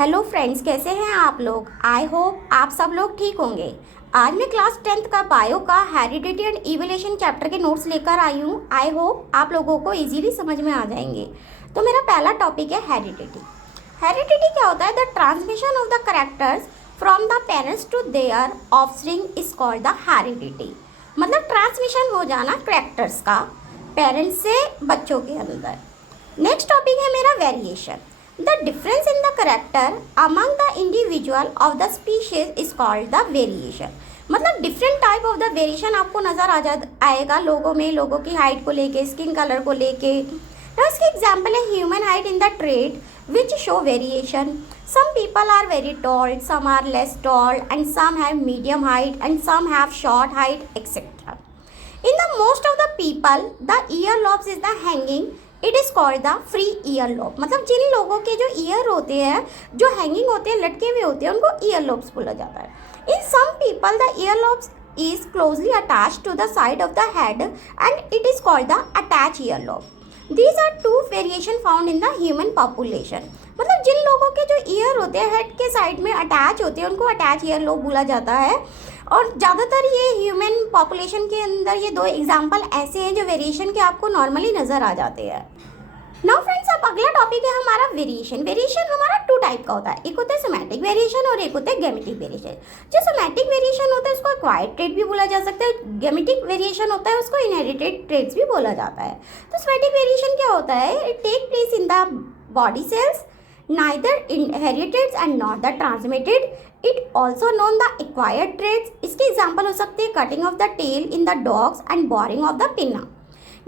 Hello friends, कैसे हैं आप लोग। आई होप आप सब लोग ठीक होंगे। आज मैं क्लास 10th का बायो का हेरिडिटी एंड इवोल्यूशन चैप्टर के नोट्स लेकर आई हूँ। आई होप आप लोगों को इजीली समझ में आ जाएंगे। तो मेरा पहला टॉपिक है हेरिडिटी। हेरिडिटी क्या होता है? The transmission of the characters from the parents to their offspring is called the heredity. मतलब ट्रांसमिशन हो जाना कैरेक्टर्स का पेरेंट्स से बच्चों के अंदर। नेक्स्ट टॉपिक है मेरा variation. The difference in the character among the individual of the species is called the variation। मतलब different type of the variation आपको नज़र आएगा लोगों में, लोगों की हाइट को लेके, स्किन कलर को लेके। तो इसके एग्जाम्पल है human height in the trait which show variation. Some people are very tall, some are less tall, and some have medium height and some have short height etcetera. In the most of the people, the earlobes is the hanging. It is called the free earlobe। मतलब जिन लोगों के जो year होते हैं, जो hanging होते हैं, लटके हुए होते हैं, उनको earlobes बोला जाता है। In some people, the earlobes is closely attached to the side of the head and it is called the attached earlobe। These are two variation found in the human population। मतलब जिन लोगों के जो year होते हैं head के side में attach होते हैं, उनको अटैच ईयर लोब बोला जाता है। और ज़्यादातर ये ह्यूमन पॉपुलेशन के अंदर ये दो एग्जाम्पल ऐसे हैं जो वेरिएशन के आपको नॉर्मली नज़र आ जाते हैं। नाउ फ्रेंड्स, अब अगला टॉपिक है हमारा वेरिएशन। वेरिएशन हमारा टू टाइप का होता है, एक होता है सोमैटिक वेरिएशन और एक होता है गेमेटिक वेरिएशन। जो सोमैटिक वेरिएशन होता है उसको एक्वायर्ड ट्रेट भी बोला जा सकता है। गेमेटिक वेरिएशन होता है उसको इनहेरिटेड ट्रेट्स भी बोला जाता है। तो सोमैटिक वेरिएशन क्या होता है? It take place in the body cells, neither inherited and not the transmitted। it also known the acquired traits। इसके एग्जाम्पल हो सकते हैं cutting of the tail in the dogs and boring of the pinna.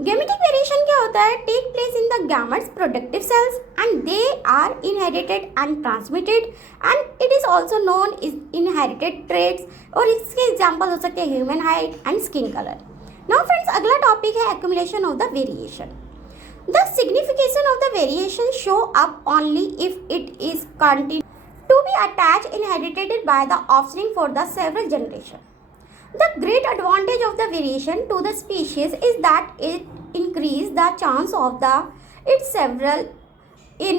Gametic variation क्या होता है? Take place in the gametes productive cells and they are inherited and transmitted and it is also known is inherited traits. और इसके example हो सकते हैं human height and skin colour. Now friends, अगला topic है accumulation of the variation. The signification of the variation show up only if it is continued to be attached inherited by the offspring for the several generations। The great advantage of the variation to the species is that it increases the chance of the its several in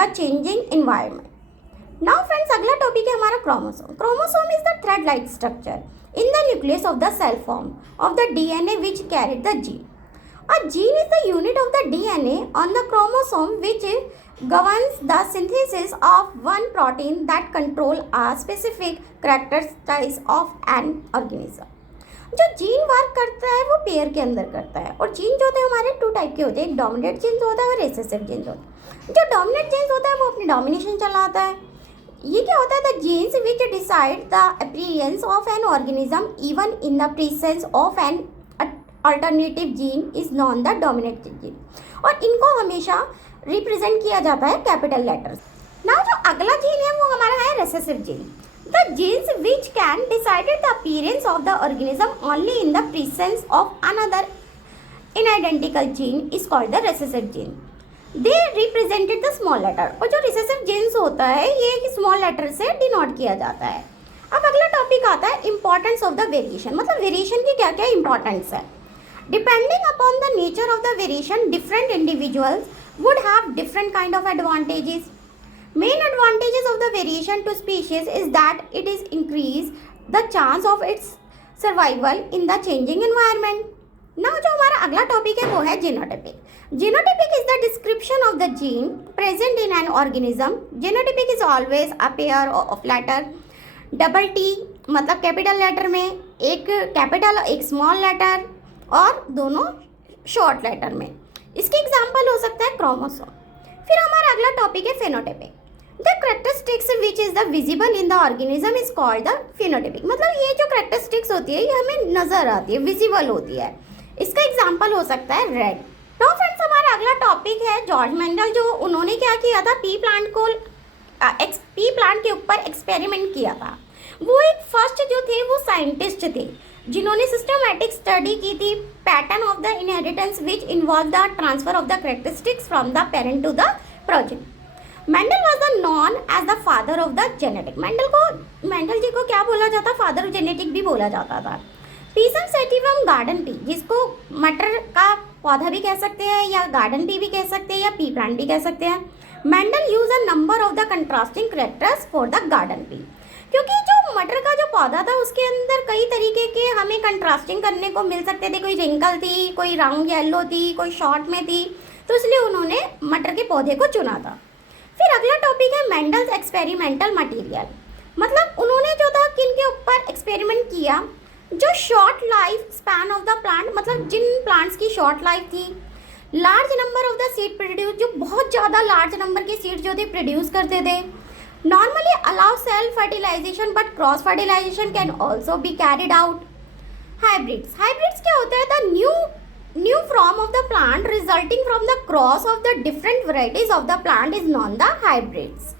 the changing environment। Now friends, अगला topic है हमारा chromosome. Chromosome is the thread-like structure in the nucleus of the cell form of the DNA which carried the gene। A gene is the unit of the DNA on the chromosome which governs the synthesis of one protein that control a specific characteristics of an organism। जो gene work करता है वो pair के अंदर करता है। और gene जो होते हैं हमारे टू टाइप के होते हैं, एक डोमिनेंट जीन्स होता है और रिसेसिव जीन्स होता है। जो डोमिनेंट जीन्स होता है वो अपनी डोमिनेशन चलाता है। ये क्या होता है? The genes which decide the appearance of an organism even in the presence of an alternative gene is known the dominant gene. और इनको हमेशा रिप्रेजेंट किया जाता है कैपिटल लेटर्स। नाउ जो अगला जीन है वो हमारा है recessive gene. The genes which can decided the appearance of the organism only in the presence of another nonidentical gene is called the recessive gene. They represented the small letter. और जो recessive jeans होता है ये small letter से denote किया जाता है। अब अगला टॉपिक आता है इंपॉर्टेंस ऑफ द वेरिएशन। मतलब वेरिएशन की क्या क्या इंपॉर्टेंस है? Depending upon the nature of the variation, different individuals would have different kind of advantages। Main advantages of the variation to species is that it is increase the chance of its survival in the changing environment। Now जो हमारा अगला topic है वो है genotypic. Genotypic is the description of the gene present in an organism। Genotypic is always a pair of letter double T, मतलब capital letter में एक capital एक स्मॉल लेटर और दोनों शॉर्ट लेटर में। इसके एग्जाम्पल हो सकता है क्रोमोसोम। फिर हमारा अगला टॉपिक है phenotypic. The characteristics which is the visible in the organism is called the phenotypic. मतलब ये जो करेक्टरिस्टिक्स होती है ये हमें नजर आती है, विजिबल होती है। इसका एग्जाम्पल हो सकता है रेड। नाउ फ्रेंड्स, हमारा अगला टॉपिक है जॉर्ज मेंडल। जो उन्होंने क्या किया था, पी प्लांट के ऊपर एक्सपेरिमेंट किया था। वो एक फर्स्ट जो थे वो साइंटिस्ट थे जिन्होंने सिस्टमैटिक स्टडी की थी pattern of the inheritance which involve the transfer of the characteristics from the parent to the project. Mendel was the known as the father of the genetic. Mendel ji को क्या बोला जाता? Father of genetic भी बोला जाता था। Pisum sativum garden tea, जिसको मटर का पौधा भी कह सकते हैं या गार्डन टी भी कह सकते हैं या पी प्लांट भी कह सकते हैं। Mendel use a number of the contrasting characters for the garden tree, क्योंकि जो मटर का जो पौधा था उसके अंदर कई तरीके के हमें कंट्रास्टिंग करने को मिल सकते थे, कोई रिंकल थी, कोई राउंड येलो थी, कोई शॉर्ट में थी, तो इसलिए उन्होंने मटर के पौधे को चुना था। फिर अगला टॉपिक है मेंडल्स एक्सपेरिमेंटल मटेरियल, मतलब उन्होंने जो था किनके ऊपर एक्सपेरिमेंट किया, जो short life span of the plant, मतलब जिन प्लांट्स की शॉर्ट लाइफ थी, large number of the seed produce, जो बहुत ज़्यादा लार्ज नंबर के सीड जो थे प्रोड्यूस करते थे, normally allow self fertilisation but cross fertilisation can also be carried out. Hybrids, hybrids क्या होता है, the new form of the plant resulting from the cross of the different varieties of the plant is known the hybrids.